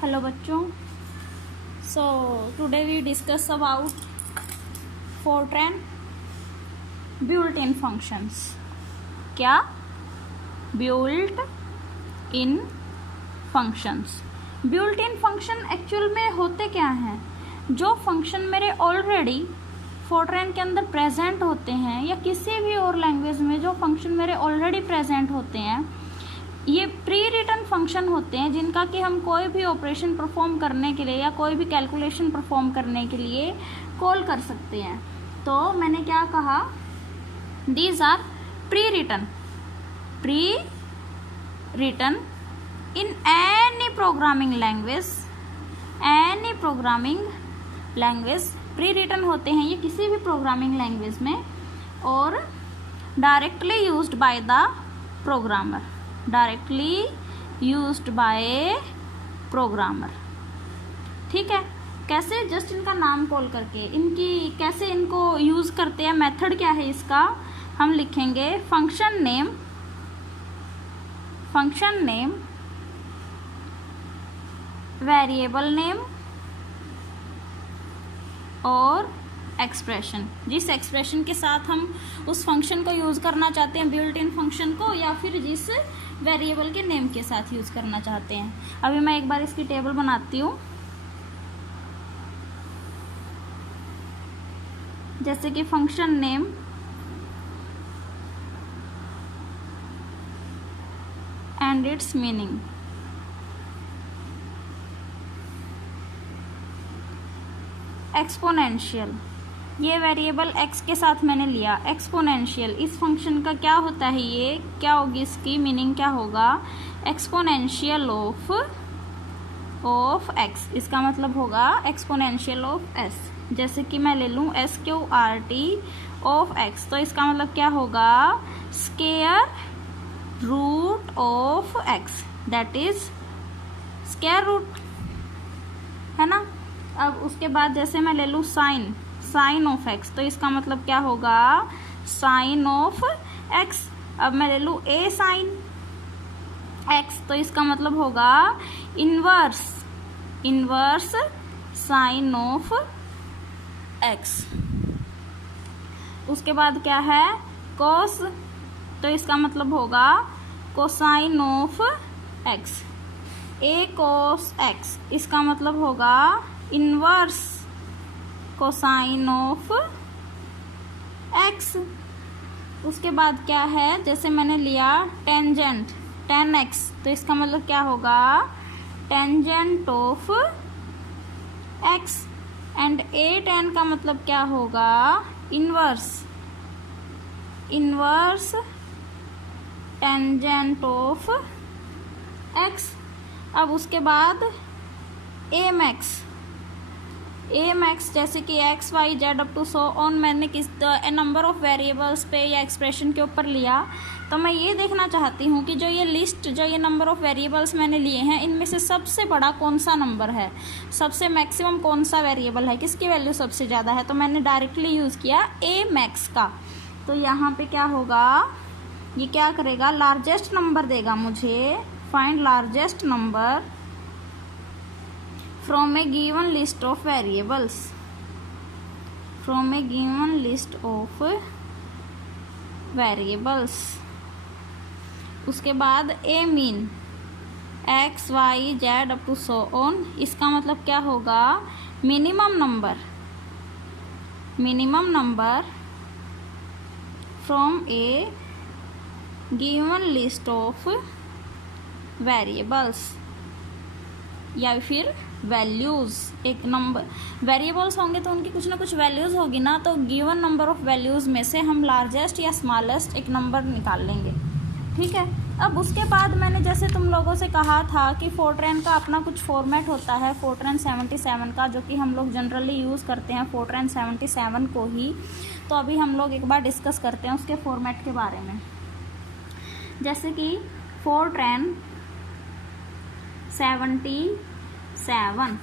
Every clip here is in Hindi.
हेलो बच्चों, so today we discuss about Fortran built in functions. क्या? Built in functions. Built in function actual में होते क्या हैं? जो फंक्शन मेरे ऑलरेडी फोर्ट्रान के अंदर प्रेजेंट होते हैं या किसी भी और लैंग्वेज में जो फंक्शन मेरे ऑलरेडी प्रेजेंट होते हैं, ये प्री रिटन फंक्शन होते हैं जिनका कि हम कोई भी ऑपरेशन परफॉर्म करने के लिए या कोई भी कैलकुलेशन परफॉर्म करने के लिए कॉल कर सकते हैं। तो मैंने क्या कहा? These are pre written in any programming language pre written होते हैं ये किसी भी प्रोग्रामिंग लैंग्वेज में, और directly used by the programmer. ठीक है? कैसे? जस्ट इनका नाम कॉल करके इनकी कैसे इनको यूज करते हैं, मेथड क्या है इसका, हम लिखेंगे फंक्शन नेम, वेरिएबल नेम और एक्सप्रेशन। जिस एक्सप्रेशन के साथ हम उस फंक्शन को यूज करना चाहते हैं, बिल्ट इन फंक्शन को, या फिर जिस वेरिएबल के नेम के साथ यूज करना चाहते हैं। अभी मैं एक बार इसकी टेबल बनाती हूँ। जैसे कि function name and it's meaning. Exponential, ये वेरिएबल x के साथ मैंने लिया। एक्सपोनेंशियल, इस फंक्शन का क्या होता है, ये क्या होगी, इसकी मीनिंग क्या होगा? Exponential of x। इसका मतलब होगा एक्सपोनेंशियल ऑफ s। जैसे कि मैं ले लूँ SQRT ऑफ x, तो इसका मतलब क्या होगा? Square root of x, that is square root, है ना। अब उसके बाद जैसे मैं ले लूँ साइन ऑफ x, तो इसका मतलब क्या होगा? Sine of x। अब मैं ले लूँ a साइन x, तो इसका मतलब होगा इनवर्स साइन ऑफ x। उसके बाद क्या है? कोस, तो इसका मतलब होगा cosine of x। a cos x, इसका मतलब होगा इनवर्स कोसाइन ऑफ x। उसके बाद क्या है? जैसे मैंने लिया टेंजेंट tan x, तो इसका मतलब क्या होगा? Tangent of x। And a tan का मतलब क्या होगा? Inverse tangent of x। अब उसके बाद a मैक्स, जैसे कि x y z up to so on, मैंने किस नंबर ऑफ वेरिएबल्स पे या एक्सप्रेशन के ऊपर लिया। तो मैं ये देखना चाहती हूँ कि जो ये नंबर ऑफ वेरिएबल्स मैंने लिए हैं, इनमें से सबसे बड़ा कौन सा नंबर है, सबसे मैक्सिमम कौन सा वेरिएबल है, किसकी वैल्यू सबसे ज़्यादा है। तो मैंने डायरेक्टली यूज़ किया a मैक्स का। तो यहाँ पे क्या होगा? ये क्या करेगा? लार्जेस्ट नंबर देगा मुझे। Find largest number from a given list of variables, उसके बाद a mean x y z up to so on, इसका मतलब क्या होगा? Minimum number from a given list of variables, या फिर वैल्यूज़। एक नंबर वेरिएबल्स होंगे तो उनकी कुछ ना कुछ वैल्यूज़ होगी ना, तो गिवन नंबर ऑफ वैल्यूज़ में से हम लार्जेस्ट या स्मॉलेस्ट एक नंबर निकाल लेंगे। ठीक है? अब उसके बाद मैंने जैसे तुम लोगों से कहा था कि फोर्ट्रान का अपना कुछ फॉर्मेट होता है, फोर्ट्रान 77 का, जो कि हम लोग जनरली यूज़ करते हैं फोर्ट्रान 77 को ही। तो अभी हम लोग एक बार डिस्कस करते हैं उसके फॉर्मेट के बारे में। जैसे कि फोर्ट्रान 77,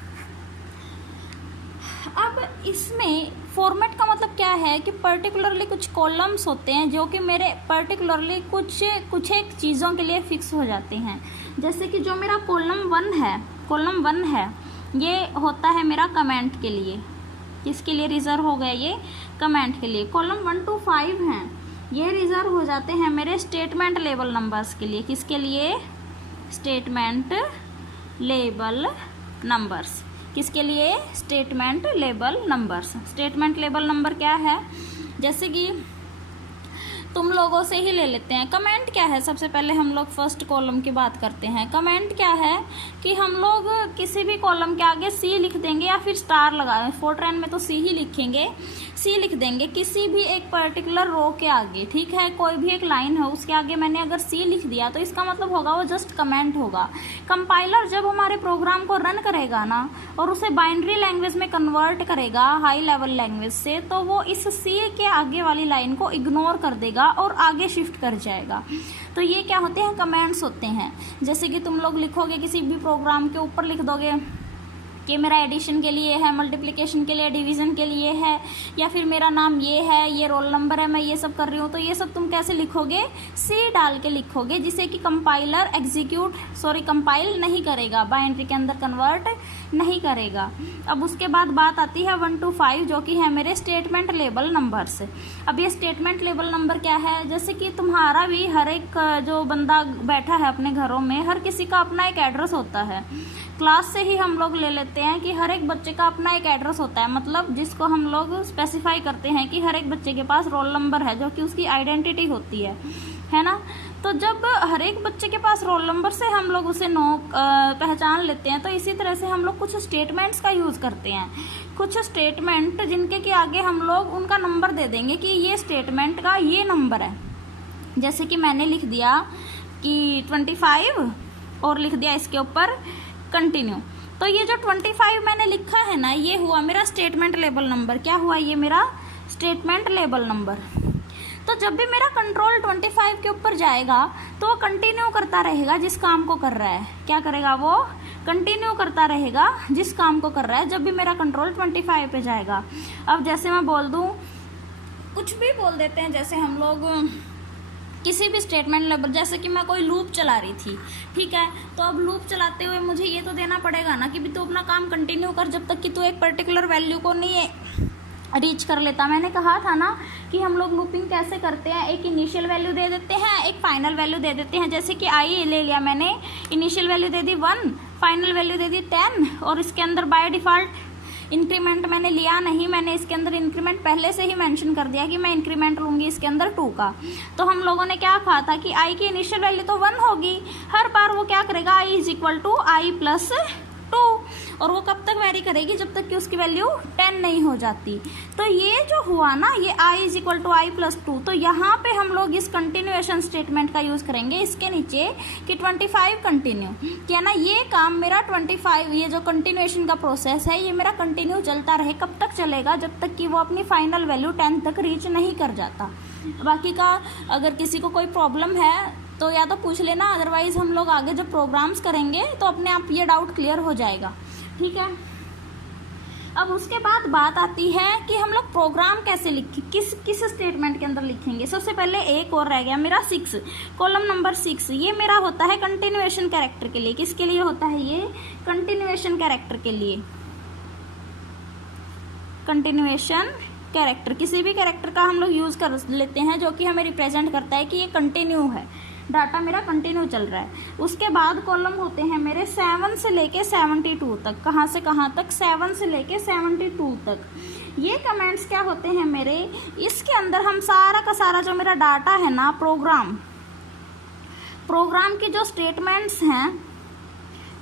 अब इसमें फॉर्मेट का मतलब क्या है कि पर्टिकुलरली कुछ कॉलम्स होते हैं जो कि मेरे पर्टिकुलरली कुछ एक चीज़ों के लिए फिक्स हो जाते हैं। जैसे कि जो मेरा कॉलम 1 है कॉलम 1 है ये होता है मेरा कमेंट के लिए, किसके लिए रिजर्व हो गया ये, कमेंट के लिए। कॉलम 1 to 5 हैं ये रिजर्व हो जाते हैं मेरे स्टेटमेंट लेबल नंबर्स के लिए, किसके लिए, स्टेटमेंट लेबल नंबर्स, किसके लिए, statement label numbers. Statement label number क्या है, जैसे कि तुम लोगों से ही ले लेते हैं। कमेंट क्या है, सबसे पहले हम लोग फर्स्ट कॉलम की बात करते हैं। कमेंट क्या है कि हम लोग किसी भी कॉलम के आगे सी लिख देंगे या फिर स्टार लगाए, फोर्ट्रान में तो सी ही लिखेंगे, सी लिख देंगे किसी भी एक पर्टिकुलर रो के आगे, ठीक है। कोई भी एक लाइन है उसके आगे मैंने अगर सी लिख दिया तो इसका मतलब होगा वो जस्ट कमेंट होगा। कंपाइलर जब हमारे प्रोग्राम को रन करेगा ना और उसे बाइनरी लैंग्वेज में कन्वर्ट करेगा हाई लेवल लैंग्वेज से, तो वो इस सी के आगे वाली लाइन को इग्नोर कर देगा और आगे शिफ्ट कर जाएगा। तो ये क्या होते हैं, कमेंट्स होते हैं। जैसे कि तुम लोग लिखोगे किसी भी प्रोग्राम के ऊपर लिख दोगे कि मेरा एडिशन के लिए है, मल्टीप्लिकेशन के लिए, डिवीज़न के लिए है, या फिर मेरा नाम ये है, ये रोल नंबर है, मैं ये सब कर रही हूँ, तो ये सब तुम कैसे लिखोगे, सी डाल के लिखोगे, जिसे कि कंपाइलर कंपाइल नहीं करेगा, बाइनरी के अंदर कन्वर्ट नहीं करेगा। अब उसके बाद बात आती है 1 to 5 जो कि है मेरे स्टेटमेंट लेबल नंबर से। अब ये स्टेटमेंट लेबल नंबर क्या है, जैसे कि तुम्हारा भी हर एक जो बंदा बैठा है अपने घरों में, हर किसी का अपना एक एड्रेस होता है। क्लास से ही हम लोग ले लेते हैं कि हर एक बच्चे का अपना एक एड्रेस होता है, मतलब जिसको हम लोग स्पेसिफाई करते हैं कि हर एक बच्चे के पास रोल नंबर है जो कि उसकी आइडेंटिटी होती है ना। तो जब हर एक बच्चे के पास रोल नंबर से हम लोग उसे पहचान लेते हैं, तो इसी तरह से हम लोग कुछ स्टेटमेंट्स का यूज़ करते हैं। कुछ स्टेटमेंट जिनके के आगे हम लोग उनका नंबर दे देंगे कि ये स्टेटमेंट का ये नंबर है। जैसे कि मैंने लिख दिया कि 25 और लिख दिया इसके ऊपर कंटिन्यू, तो ये जो 25 मैंने लिखा है ना, ये हुआ मेरा स्टेटमेंट लेबल नंबर। क्या हुआ, ये मेरा स्टेटमेंट लेबल नंबर। तो जब भी मेरा कंट्रोल 25 के ऊपर जाएगा तो वो कंटिन्यू करता रहेगा जिस काम को कर रहा है। क्या करेगा, वो कंटिन्यू करता रहेगा जिस काम को कर रहा है जब भी मेरा कंट्रोल 25 पे जाएगा। अब जैसे मैं बोल दूँ, कुछ भी बोल देते हैं, जैसे हम लोग किसी भी स्टेटमेंट लेबल, जैसे कि मैं कोई लूप चला रही थी, ठीक है, तो अब लूप चलाते हुए मुझे ये तो देना पड़ेगा ना कि भी तू अपना काम कंटिन्यू कर जब तक कि तू एक पर्टिकुलर वैल्यू को नहीं रीच कर लेता। मैंने कहा था ना कि हम लोग लूपिंग कैसे करते हैं, एक इनिशियल वैल्यू दे देते हैं, एक फाइनल वैल्यू दे देते हैं। जैसे कि आई ले लिया मैंने, इनिशियल वैल्यू दे दी 1, फाइनल वैल्यू दे दी 10, और इसके अंदर बाय डिफ़ॉल्ट इंक्रीमेंट मैंने लिया नहीं, मैंने इसके अंदर इंक्रीमेंट पहले से ही मेंशन कर दिया कि मैं इंक्रीमेंट लूँगी इसके अंदर 2 का। तो हम लोगों ने क्या कहा था कि आई की इनिशियल वैल्यू तो 1 होगी, हर बार वो क्या करेगा, I is equal to I plus 2, और वो कब तक वेरी करेगी, जब तक कि उसकी वैल्यू 10 नहीं हो जाती। तो ये जो हुआ ना, ये I is equal to I plus 2, तो यहाँ पे हम लोग इस कंटिन्यूएशन स्टेटमेंट का यूज़ करेंगे इसके नीचे कि 25 कंटिन्यू क्या ना, ये काम मेरा 25, ये जो कंटिन्यूएशन का प्रोसेस है ये मेरा कंटिन्यू चलता रहे। कब तक चलेगा, जब तक कि वो अपनी फाइनल वैल्यू 10 तक रीच नहीं कर जाता। बाकी का अगर किसी को कोई प्रॉब्लम है तो या तो पूछ लेना, अदरवाइज हम लोग आगे जब प्रोग्राम्स करेंगे तो अपने आप ये डाउट क्लियर हो जाएगा, ठीक है। अब उसके बाद बात आती है कि हम लोग प्रोग्राम कैसे लिखें, किस स्टेटमेंट के अंदर लिखेंगे। सबसे पहले एक और रह गया मेरा 6, कॉलम नंबर 6, ये मेरा होता है कंटिन्यूएशन कैरेक्टर के लिए। किसके लिए होता है ये, कंटिन्यूएशन कैरेक्टर के लिए। कंटिन्यूएशन कैरेक्टर, किसी भी कैरेक्टर का हम लोग यूज़ कर लेते हैं जो कि हमें रिप्रेजेंट करता है कि ये कंटिन्यू है, डाटा मेरा कंटिन्यू चल रहा है। उसके बाद कॉलम होते हैं मेरे 7 से लेके 72 तक। कहाँ से कहाँ तक, 7 से लेके 72 तक। ये कमेंट्स क्या होते हैं मेरे, इसके अंदर हम सारा का सारा जो मेरा डाटा है ना, प्रोग्राम की जो स्टेटमेंट्स हैं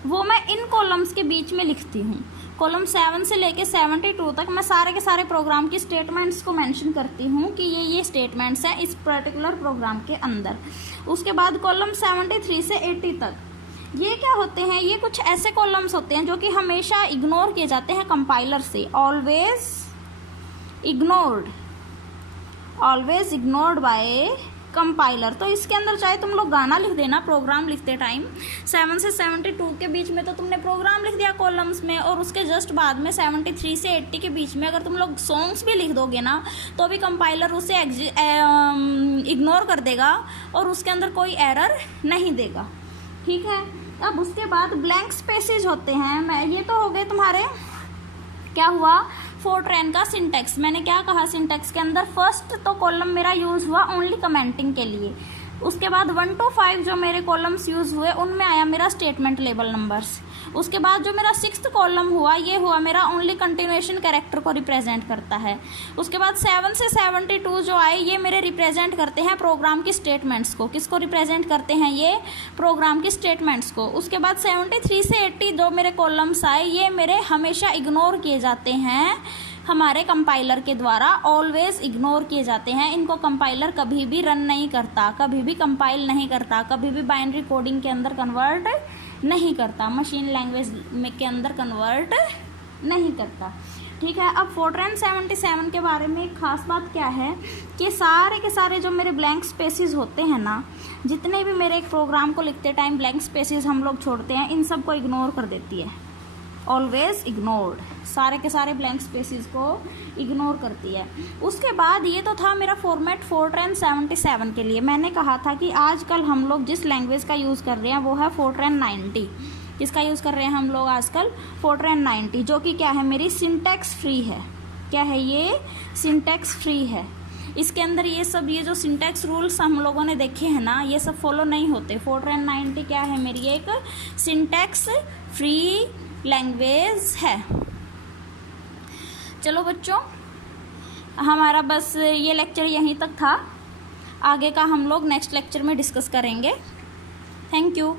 वो मैं इन कॉलम्स के बीच में लिखती हूँ। कॉलम 7 से लेके 72 तक मैं सारे के सारे प्रोग्राम की स्टेटमेंट्स को मेंशन करती हूँ कि ये स्टेटमेंट्स हैं इस पर्टिकुलर प्रोग्राम के अंदर। उसके बाद कॉलम 73 से 80 तक ये क्या होते हैं, ये कुछ ऐसे कॉलम्स होते हैं जो कि हमेशा इग्नोर किए जाते हैं कंपाइलर से, ऑलवेज इग्नोर्ड बाय कंपाइलर। तो इसके अंदर चाहे तुम लोग गाना लिख देना प्रोग्राम लिखते टाइम, 7 से 72 के बीच में तो तुमने प्रोग्राम लिख दिया कॉलम्स में, और उसके जस्ट बाद में 73 से 80 के बीच में अगर तुम लोग सॉन्ग्स भी लिख दोगे ना तो भी कंपाइलर उसे इग्नोर कर देगा और उसके अंदर कोई एरर नहीं देगा, ठीक है। अब उसके बाद ब्लैंक स्पेसेस होते हैं। मैं ये तो हो गए तुम्हारे, क्या हुआ, फोरट्रैन का सिंटैक्स। मैंने क्या कहा, सिंटैक्स के अंदर फर्स्ट तो कॉलम मेरा यूज़ हुआ ओनली कमेंटिंग के लिए। उसके बाद 1 to 5 जो मेरे कॉलम्स यूज़ हुए उनमें आया मेरा स्टेटमेंट लेबल नंबर्स। उसके बाद जो मेरा 6th कॉलम हुआ ये हुआ मेरा ओनली कंटिन्यूएशन कैरेक्टर को रिप्रेजेंट करता है। उसके बाद 7 से 72 जो आए ये मेरे रिप्रेजेंट करते हैं प्रोग्राम की स्टेटमेंट्स को। किसको रिप्रेजेंट करते हैं, ये प्रोग्राम की स्टेटमेंट्स को। उसके बाद 73 से 80 जो मेरे कॉलम्स आए ये मेरे हमेशा इग्नोर किए जाते हैं हमारे कंपाइलर के द्वारा, ऑलवेज इग्नोर किए जाते हैं। इनको कंपाइलर कभी भी रन नहीं करता, कभी भी कंपाइल नहीं करता, कभी भी बाइनरी कोडिंग के अंदर कन्वर्ट नहीं करता, मशीन लैंग्वेज में के अंदर कन्वर्ट नहीं करता। ठीक है। अब फोरट्रैन 77 के बारे में एक खास बात क्या है कि सारे के सारे जो मेरे ब्लैंक स्पेसेस होते हैं ना, जितने भी मेरे एक प्रोग्राम को लिखते टाइम ब्लैंक स्पेसेस हम लोग छोड़ते हैं, इन सब को इग्नोर कर देती है, ऑलवेज इग्नोर्ड, सारे के सारे ब्लैंक स्पेसेस को इग्नोर करती है। उसके बाद ये तो था मेरा फॉर्मेट फोरट्रैन 77 के लिए। मैंने कहा था कि आजकल हम लोग जिस लैंग्वेज का यूज़ कर रहे हैं वो है फोरट्रैन 90। किसका यूज़ कर रहे हैं हम लोग आजकल, फोरट्रैन 90, जो कि क्या है, मेरी सिंटैक्स फ्री है। क्या है ये, सिंटैक्स फ्री है। इसके अंदर ये सब, ये जो सिंटैक्स रूल्स हम लोगों ने देखे हैं ना, ये सब फॉलो नहीं होते। फोरट्रैन 90 क्या है, मेरी एक सिंटैक्स फ्री लैंग्वेज है। चलो बच्चों, हमारा बस ये लेक्चर यहीं तक था। आगे का हम लोग नेक्स्ट लेक्चर में डिस्कस करेंगे। Thank you.